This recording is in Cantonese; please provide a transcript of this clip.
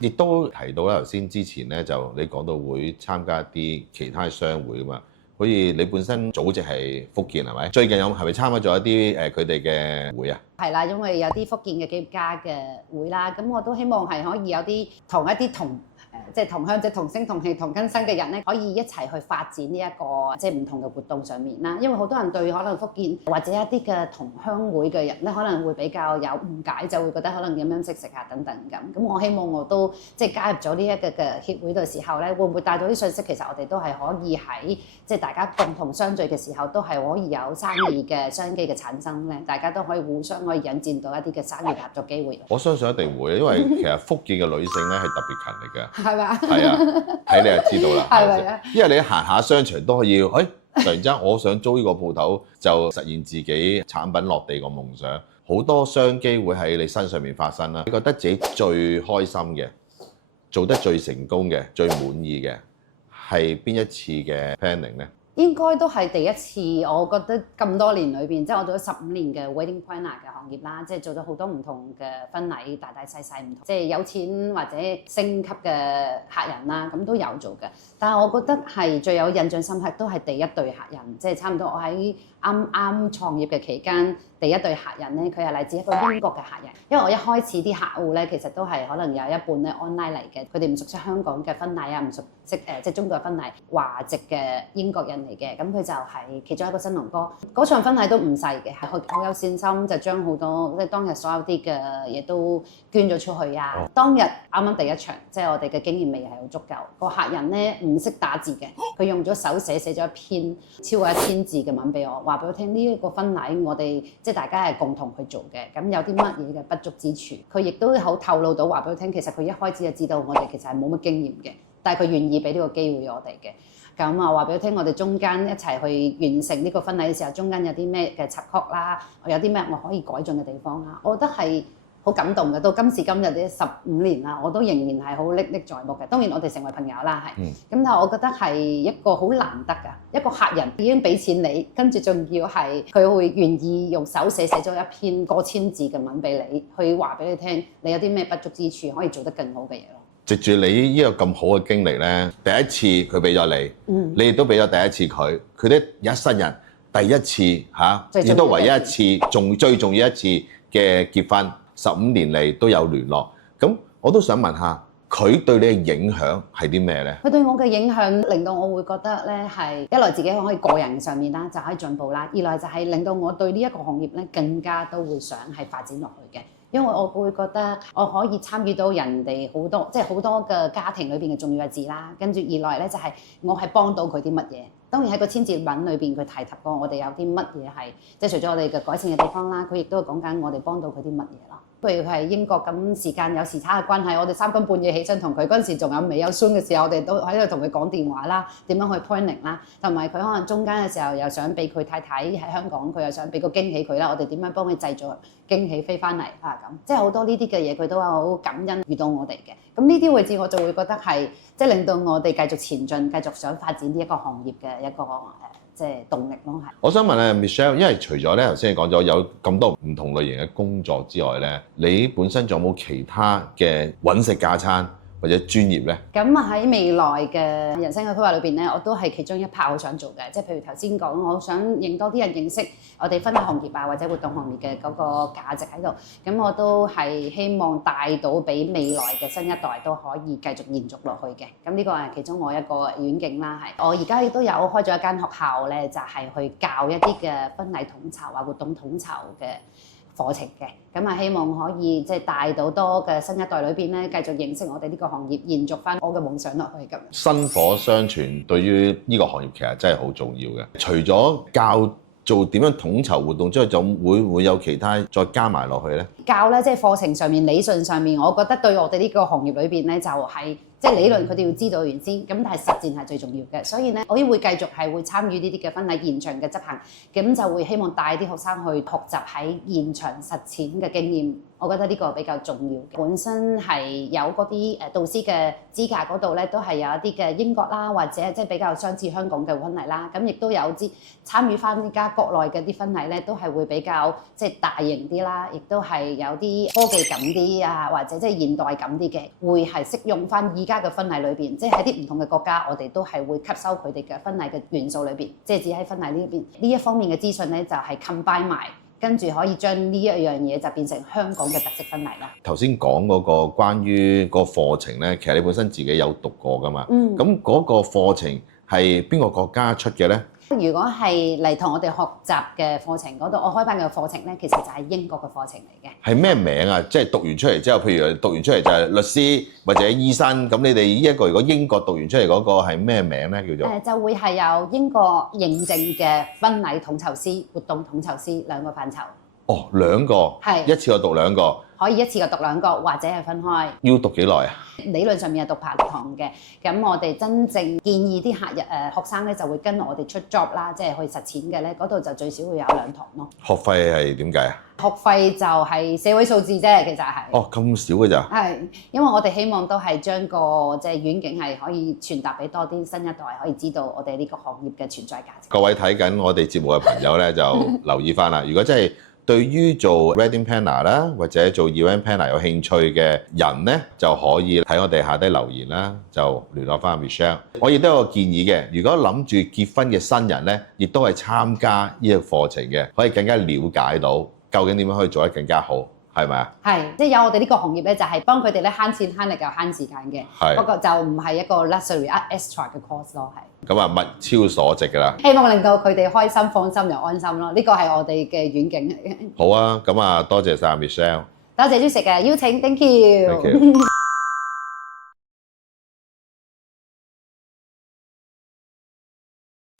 亦都提到啦，頭先之前咧就你講到會參加一啲其他商會啊嘛，好似你本身祖籍係福建係咪？最近係咪參加咗一啲佢哋嘅會啊？係啦，因為有啲福建嘅企業家嘅會啦，咁我都希望係可以有啲即係同鄉即同聲同氣同根生嘅人咧，可以一齊去發展呢一個即係唔同嘅活動上面啦。因為好多人對可能福建或者一啲嘅同鄉會嘅人咧，可能會比較有誤解，就會覺得可能飲飲食食啊等等咁。咁我希望我都即係加入咗呢一個嘅協會嘅時候咧，會唔會帶到啲信息？其實我哋都係可以喺即係大家共同相聚嘅時候，都係可以有生意嘅商機嘅產生咧。大家都可以互相可以引薦到一啲嘅生意合作機會。我相信一定會，因為其實福建嘅女性咧係特別勤力嘅。係嘛？係啊，睇你就知道啦。係咪啊？因為你行下商場都可以，突然之間我想租呢個鋪頭，就實現自己產品落地個夢想。好多商機會喺你身上面發生啦。你覺得自己最開心嘅、做得最成功嘅、最滿意嘅係邊一次嘅 planning 呢？應該都係第一次，我覺得咁多年裏邊，即係我做咗15年嘅 wedding planner 嘅行業啦，即係做咗好多唔同嘅婚禮，大大細細唔同，即係有錢或者升級嘅客人啦，咁都有做嘅。但係我覺得係最有印象深刻都係第一對客人，即係差唔多我喺啱啱創業嘅期間，第一對客人咧，佢係嚟自一個英國嘅客人。因為我一開始啲客戶咧，其實都係可能有一半咧 online 嚟嘅，佢哋唔熟悉香港嘅婚禮啊，唔熟悉即係中國嘅婚禮，華籍嘅英國人嚟嘅，咁佢就係其中一個新郎哥。嗰場婚禮都唔細嘅，係好有善心，就將好多即係當日所有啲嘅嘢都捐咗出去啊。當日啱啱第一場，即係我哋嘅經驗未係好足夠，個客人咧唔識打字嘅，佢用咗手寫咗一篇超過1000字嘅文俾我，話俾我聽呢一個婚禮我哋即係大家係共同去做嘅，咁有啲乜嘢嘅不足之處，佢亦都好透露到話俾我聽，其實佢一開始就知道我哋其實係冇乜經驗嘅，但係佢願意俾呢個機會我哋嘅。咁啊話俾佢聽，我哋中間一齊去完成呢個婚禮嘅時候，中間有啲咩嘅插曲啦，有啲咩我可以改進嘅地方啦，我覺得係好感動嘅。到今時今日呢15年啦，我都仍然係好歷歷在目嘅。當然我哋成為朋友啦，係。咁但係我覺得係一個好難得㗎，一個客人已經俾錢你，跟住仲要係佢會願意用手寫咗一篇過1000字嘅文俾你，去話俾你聽，你有啲咩不足之處，可以做得更好嘅嘢咯。藉住你呢個咁好嘅經歷咧，第一次佢俾咗你，你亦都俾咗第一次佢，佢哋一生人第一次亦都唯一一次，最重要一次嘅結婚，15年嚟都有聯絡。咁我都想問下，佢對你嘅影響係啲咩咧？佢對我嘅影響令到我會覺得咧係一來自己可以個人上面啦就可以進步啦，二來就係令到我對呢一個行業咧更加都會想係發展落去嘅。因為我會覺得我可以參與到人哋好多，即係好多嘅家庭裏邊嘅重要日子啦。跟住二來咧就係我係幫到佢啲乜嘢。當然喺個千字文裏邊佢提及過我哋有啲乜嘢係，即係除咗我哋嘅改善嘅地方啦，佢亦都講緊我哋幫到佢啲乜嘢咯。譬如佢係英國咁時間有時差嘅關係，我哋3更半夜起身同佢嗰陣時仲未有 Zoom 嘅時候，我哋都喺度同佢講電話啦，點樣去 planning 啦，同埋佢可能中間嘅時候又想俾佢太太喺香港，佢又想俾個驚喜佢啦，我哋點樣幫佢製造驚喜飛翻嚟啊咁，即係好多呢啲嘅嘢佢都係好感恩遇到我哋嘅。咁呢啲位置我就會覺得係即係令到我哋繼續前進，繼續想發展呢一個行業嘅一個即係動力咯。係。我想問咧 Michelle， 因為除咗咧頭先你講咗有咁多唔同類型嘅工作之外咧，你本身仲有冇其他嘅揾食架撐或者專業咧？咁喺未來嘅人生嘅規劃裏邊咧，我都係其中一 part 好想做嘅，即係譬如頭先講，我想令多啲人認識我哋婚禮行業啊，或者活動行業嘅嗰個價值喺度。咁我都係希望帶到俾未來嘅新一代都可以繼續延續落去嘅。咁呢個係其中我一個遠景啦。係我而家亦都有開咗一間學校咧，就係去教一啲嘅婚禮統籌啊、活動統籌嘅課程嘅。咁啊，希望可以即係帶到多嘅新一代裏邊咧，繼續認識我哋呢個行業，延續翻我嘅夢想落去咁。薪火相傳對於呢個行業其實真係好重要嘅。除咗教做點樣統籌活動之外，就會有其他再加埋落去咧？教咧，即係課程上面、理論上面，我覺得對我哋呢個行業裏邊咧，就係即係理論佢哋要知道完先，咁但係實踐係最重要嘅。所以咧，我亦會繼續係會參與呢啲嘅婚禮現場嘅執行，咁就會希望帶啲學生去學習喺現場實踐嘅經驗。我覺得呢個比較重要嘅。本身係有嗰啲導師嘅資格嗰度咧，都係有一啲嘅英國啦，或者即係比較相似香港嘅婚禮啦。咁亦都有啲參與翻而家國內嘅啲婚禮咧，都係會比較即係大型啲啦，亦都係有啲科技感啲啊，或者即係現代感啲嘅，會係適用翻而家嘅婚禮裏邊，即係喺啲唔同嘅國家，我哋都係會吸收佢哋嘅婚禮嘅元素裏邊，即係只喺婚禮呢邊呢一方面嘅資訊咧，就係 combine 埋。跟住可以將呢一樣嘢就變成香港嘅特色婚禮啦。頭先講嗰個關於個課程咧，其實你本身自己有讀過噶嘛？咁嗰個課程係邊個國家出嘅咧？如果係嚟同我哋學習嘅課程嗰度，我開辦嘅課程咧，其實就係英國嘅課程嚟嘅。係咩名啊？即係讀完出嚟之後，譬如讀完出嚟就係律師或者醫生，咁你哋呢一個如果英國讀完出嚟嗰個係咩名咧？叫做就會係有英國認證嘅婚禮統籌師、活動統籌師兩個範疇。哦，兩個，係一次過讀兩個，可以一次過讀兩個，或者係分開。要讀幾耐啊？理論上面係讀8堂嘅，咁我哋真正建議啲學生咧就會跟我哋出 job 啦，即係去實踐嘅咧，嗰度就最少會有2堂咯。學費係點計啊？學費就係4位數字啫，其實係。哦，咁少嘅咋？係，因為我哋希望都係將個即係遠景係可以傳達俾多啲新一代，可以知道我哋呢個行業嘅存在價值。各位睇緊我哋節目嘅朋友咧，就留意翻啦。如果真係對於做 wedding planner 啦，或者做 event planner 有興趣嘅人咧，就可以喺我哋下低留言啦，就聯絡翻 Michelle。我亦都有個建議嘅，如果諗住結婚嘅新人咧，亦都係參加呢個課程嘅，可以更加了解到究竟點樣可以做得更加好，係咪啊？係，即係有我哋呢個行業咧，就係幫佢哋咧慳錢慳力又慳時間嘅。係。不過就唔係一個 luxury extra 嘅 course 咯，係。咁啊，物超所值㗎啦！希望令到佢哋開心、放心又安心咯，呢個係我哋嘅遠景嚟嘅。好啊，咁啊，多謝晒 Michelle。多謝朱食嘅邀請 ，thank you。